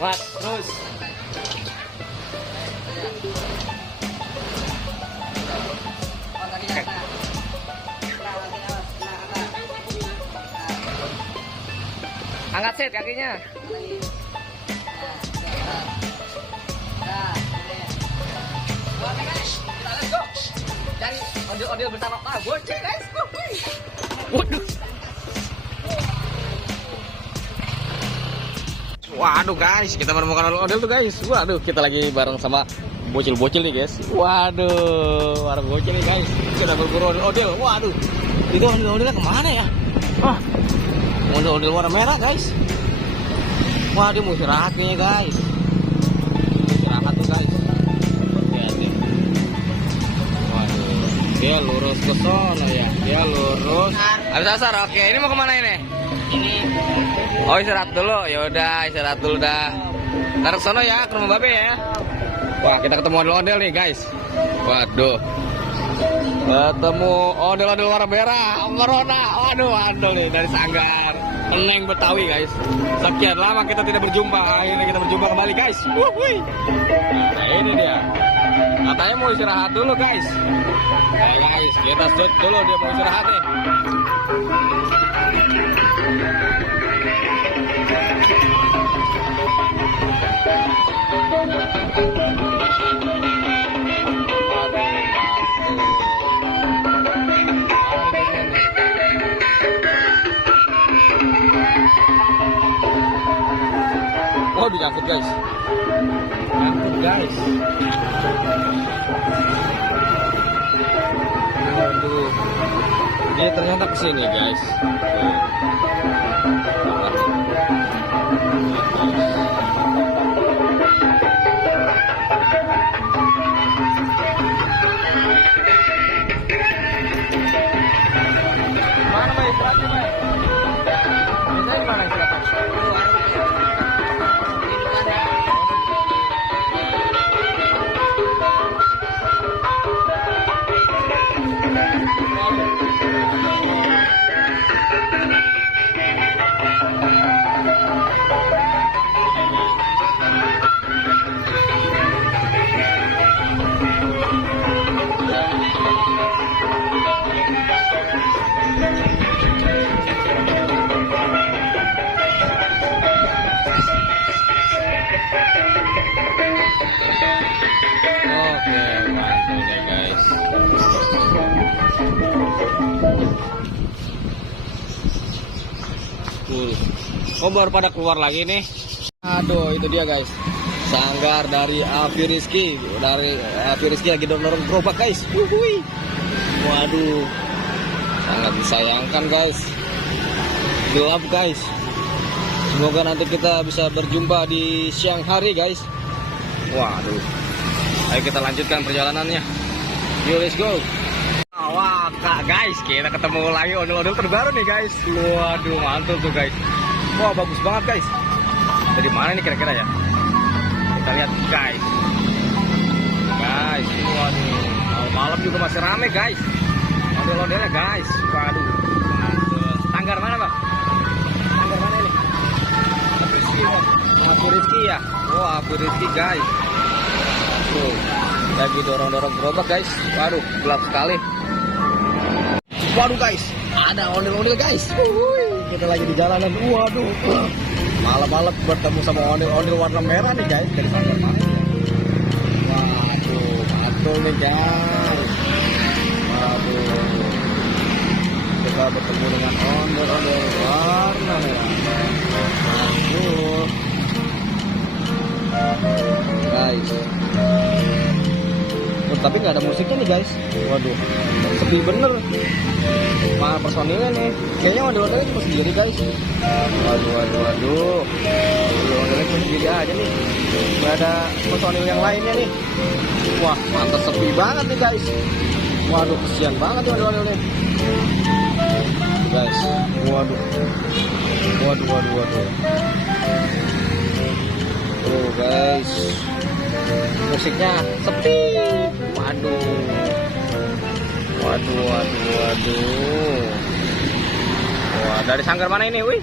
Kuat, terus. Angkat set kakinya. Cari ondel-ondel bersama Pak Bocil, guys. Waduh. Waduh guys, kita menemukan ondel-ondel tuh guys. Waduh, kita lagi bareng sama bocil-bocil nih guys. Waduh, bareng bocil nih guys. Sudah berburu ondel-ondel. Waduh, itu ondel-ondelnya kemana ya? Ah, ondel-ondel warna merah guys. Wah, dia mau istirahat kayaknya guys. Istirahat tuh guys. Hati-hati. Waduh, dia lurus ke sana ya. Dia lurus. Habis asar, oke. Ini mau kemana ini? Ini. Oh, istirahat dulu. Ya udah, istirahat dulu dah. Ntar ke sana ya, ke rumah babe ya. Wah, kita ketemu ondel-ondel nih guys. Waduh. Ketemu ondel-ondel warna merah, merona. Waduh nih dari Sanggar Eneng Betawi guys. Sekian lama kita tidak berjumpa, akhirnya kita berjumpa kembali guys. Nah ini dia. Katanya mau istirahat dulu guys. Nah guys, kita shoot dulu, dia mau istirahat nih. Oh, dijangkut guys. Jangkut guys. Aduh. Dia ternyata kesini guys. Mana Bay? Istirahatnya Bay? Biasanya mana istirahatnya? Oh, baru pada keluar lagi nih. Aduh, itu dia guys. Sanggar dari Api Rizky. Dari Api Rizky lagi dorong gerobak guys. Waduh. Sangat disayangkan guys. Gelap guys. Semoga nanti kita bisa berjumpa di siang hari guys. Waduh. Ayo kita lanjutkan perjalanannya. Yuk, let's go. Wah, guys, kita ketemu lagi ondel-ondel terbaru nih guys. Waduh, mantul tuh guys. Wah, bagus banget guys. Dari mana nih kira-kira ya? Kita lihat guys. Guys, waduh, malam juga masih rame guys. Ondel-ondelnya guys. Waduh. Sanggar mana Bang? Sanggar mana ini? Api Rizky ya. Wah, Api Rizky guys. Tuh, lagi dorong-dorong gerobak guys. Waduh, gelap sekali. Waduh guys, ada ondel-ondel guys. Kita lagi di jalanan. Waduh, malam-malam bertemu sama ondel-ondel warna merah nih guys. Dari mana? Waduh, mantul nih guys. Waduh, kita bertemu dengan ondel-ondel warna merah. Waduh, guys. Tapi nggak ada musiknya nih guys. Waduh, sepi bener. Mana personilnya nih? Kayaknya ondel-ondelnya cuma sendiri guys. Waduh. Ondel-ondelnya cuma sendiri aja nih. Nggak ada personil yang lainnya nih. Wah, mantap, sepi banget nih guys. Waduh, kesian banget nih ondel-ondelnya. Guys, waduh. Tuh guys, musiknya sepi. Waduh. Wah, dari sanggar mana ini, wih?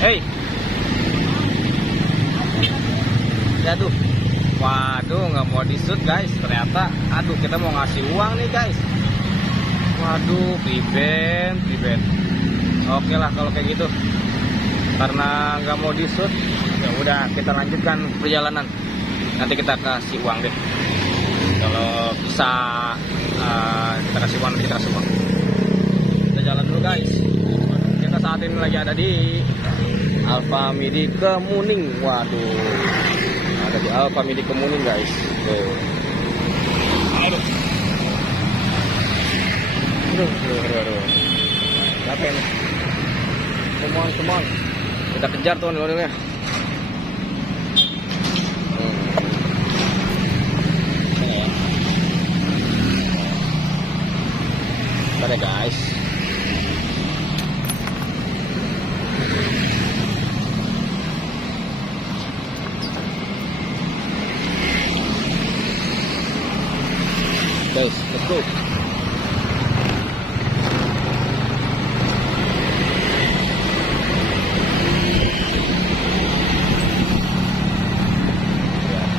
Hei. Aduh, waduh, nggak mau di-shoot guys. Ternyata, aduh, kita mau ngasih uang nih guys. Waduh, priben. Oke lah kalau kayak gitu. Karena nggak mau di-shoot, ya udah kita lanjutkan perjalanan. Nanti kita kasih uang deh. Kalau bisa kita kasih uang. Kita jalan dulu guys. Kita saat ini lagi ada di Alfamidi Kemuning. Waduh, ada di Alfamidi Kemuning guys. Tuh. Aduh. Capek nih. Come on. Kita kejar tuh ondel-ondelnya. Ada guys. Guys, let's go.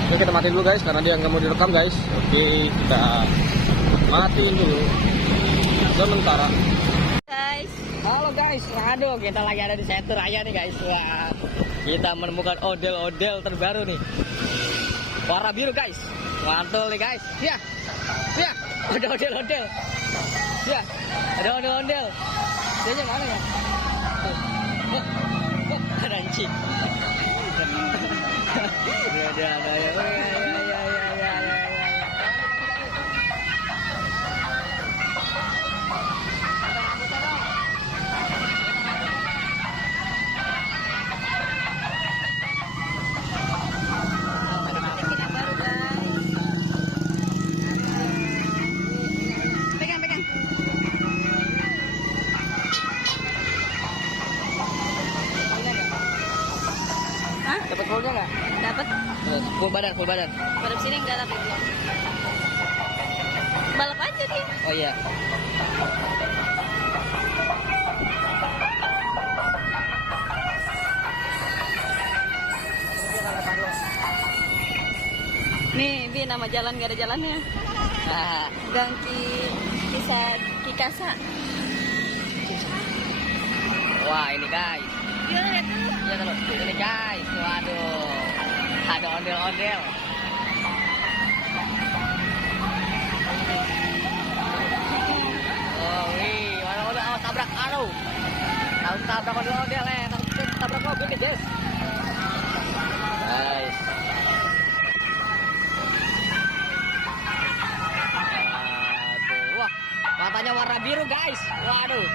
Oke, kita matiin dulu guys karena dia nggak mau direkam guys. Oke, kita matiin dulu sementara. Guys, Halo guys, aduh kita lagi ada di Setu Raya nih guys. Wah, kita menemukan ondel-ondel terbaru nih. Warna biru guys, mantul nih guys. Ya, ada ondel-ondel. Ya, ada ondel-ondel. Dia mana ya? Ada anjing. Ada ya. Dapat fullnya nggak? dapat Full badan. pada sini enggak tapi belum. Balap aja dia. Oh iya. Nih, Bi, nama jalan gak ada jalannya. Nah, Gang Kikasa. wah ini guys. Iya, lihat dulu. Iya terus. Ini guys. Waduh. Ada ondel-ondel. Oh, wih. Waduh, awas tabrak. Aduh. Tabrak ondel-ondel tabrak mobil ke Jess. Guys. Waduh. Wah, matanya warna biru guys. Waduh.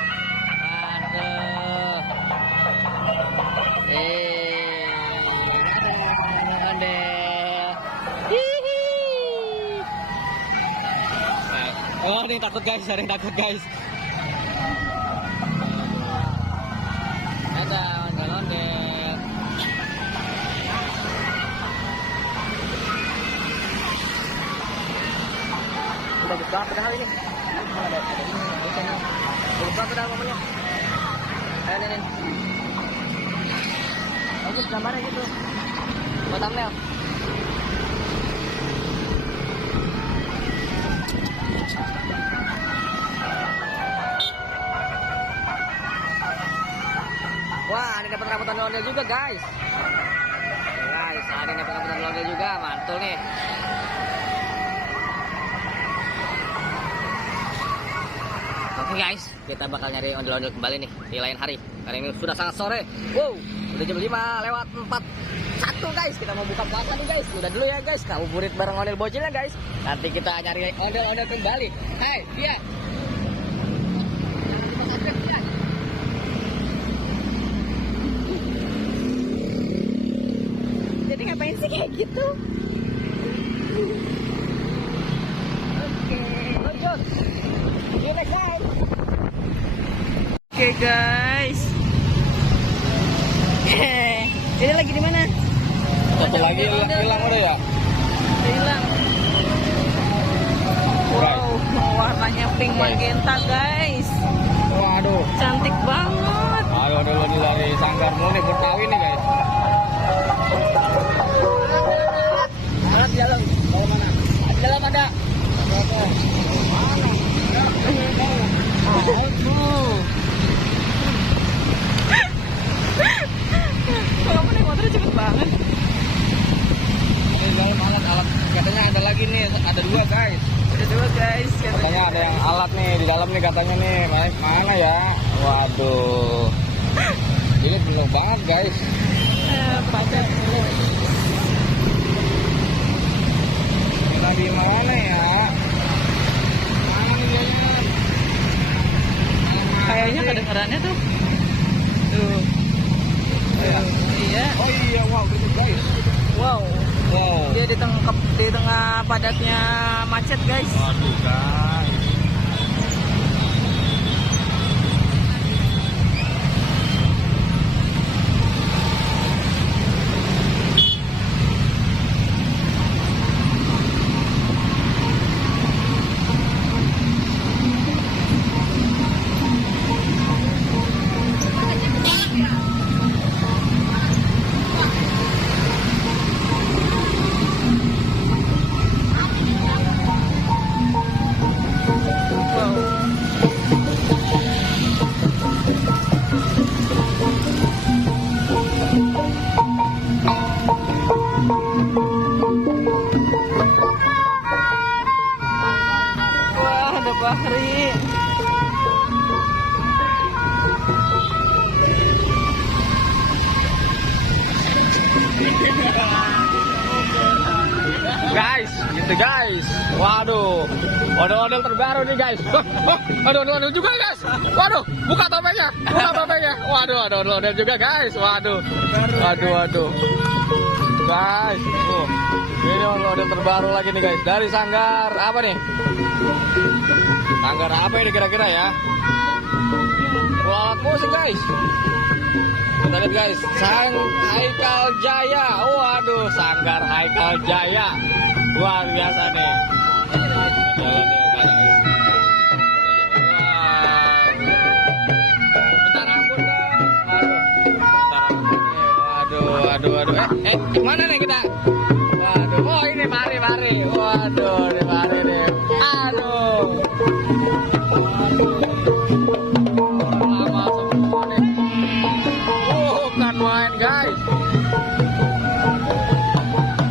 Ondel. Hihi. Oh, ada yang takut guys, Ada ondel-ondel. Bagus banget pedal ini. Bagus banget pedal momennya. Ini. Bagus gambarnya gitu. Buat thumbnail. Wah, ini dapat rambutan ondel juga, guys. Guys, ini dapat rambutan ondel juga, mantul nih. Oke guys, kita bakal nyari ondel-ondel kembali nih di lain hari. Karena ini sudah sangat sore. Wow, udah jam 5:41 guys. Kita mau buka puasa nih guys. Udah dulu ya guys, ngabuburit bareng ondel bocilnya guys. Nanti kita nyari ondel-ondel kembali. Hai, dia. Jadi ngapain sih kayak gitu? Oke, lanjut. See you next time. Oke guys. Ini lagi di mana? Satu lagi hilang udah ya? Hilang. Wow, warnanya pink magenta guys. Waduh. Cantik banget. Aduh, dari Sanggar mulu nih, Betawi nih guys. dulu guys. Katanya ada yang alat nih di dalam nih katanya nih. Mana ya? Waduh. Ini penuh banget guys. Padat. Kita di mana ya? Mana nih guys? Kayaknya kedengarannya tuh. Tuh. Iya. Oh iya, wow, gitu guys. Wow. Wow. Dia di tengah padatnya macet guys. Waduh guys. Wah, ada Bahri. Guys, gitu guys. Waduh. Model terbaru nih guys. Aduh juga guys. Waduh, buka topengnya. Waduh, model juga guys. Waduh. Guys, ini model terbaru lagi nih guys. Dari Sanggar apa nih? Sanggar apa ini kira-kira ya? Alat musik guys. Kita lihat guys, Haikal Jaya. Waduh, Sanggar Haikal Jaya. Luar biasa nih. Jalan nih, kayak. Bentar rambut dong. Bentar rambut nih. Waduh. Mana nih kita? Waduh, oh ini mari. Waduh, ini mari nih. Aduh. Lama semua nih. Bukan main guys.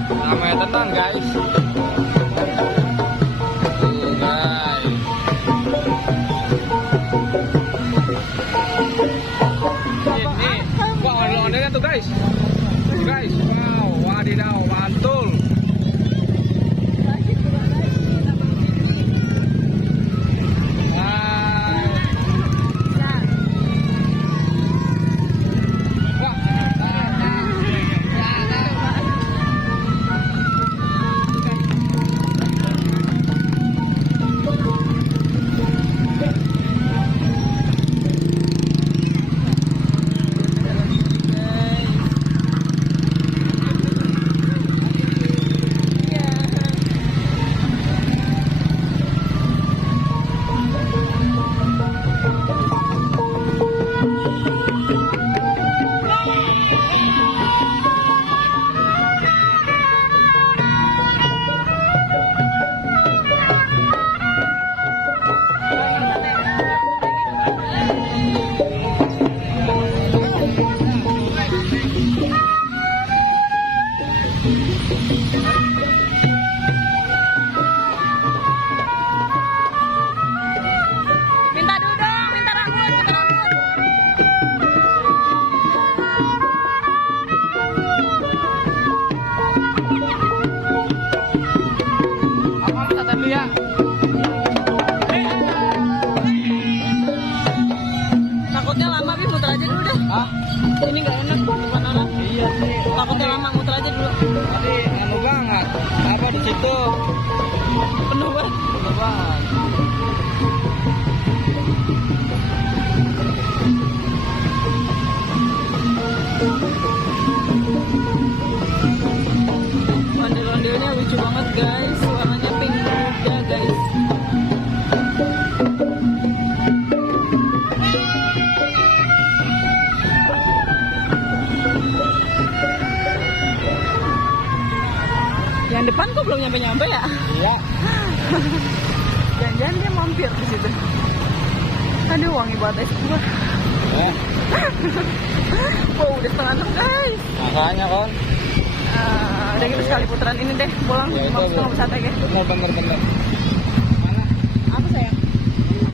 Ramai tenan guys. Guys. Ini, wah ondel-ondelnya tuh guys. Guys, wow, wadidaw, mantul. Minta duduk, minta rambut. Apa kata dia? Takutnya lama, Bi, muter aja dulu deh. Hah? Ini nggak enak depan orang. Iya sih. Takutnya lama, muter aja dulu. Tadi anu banget. Apa di situ? Penuh banget. Penuh banget. Ondel-ondelnya lucu banget guys. Warnanya pink muda guys. Yang depan kok belum nyampe-nyampe ya? Iya. Jangan-jangan dia mampir di situ. Aduh, wangi banget es gua. Wow, udah setengah 6 guys. Makanya kan. Udah gitu sekali putaran ini deh. Pulang Ya, cuma itu, setengah wisata guys. bener.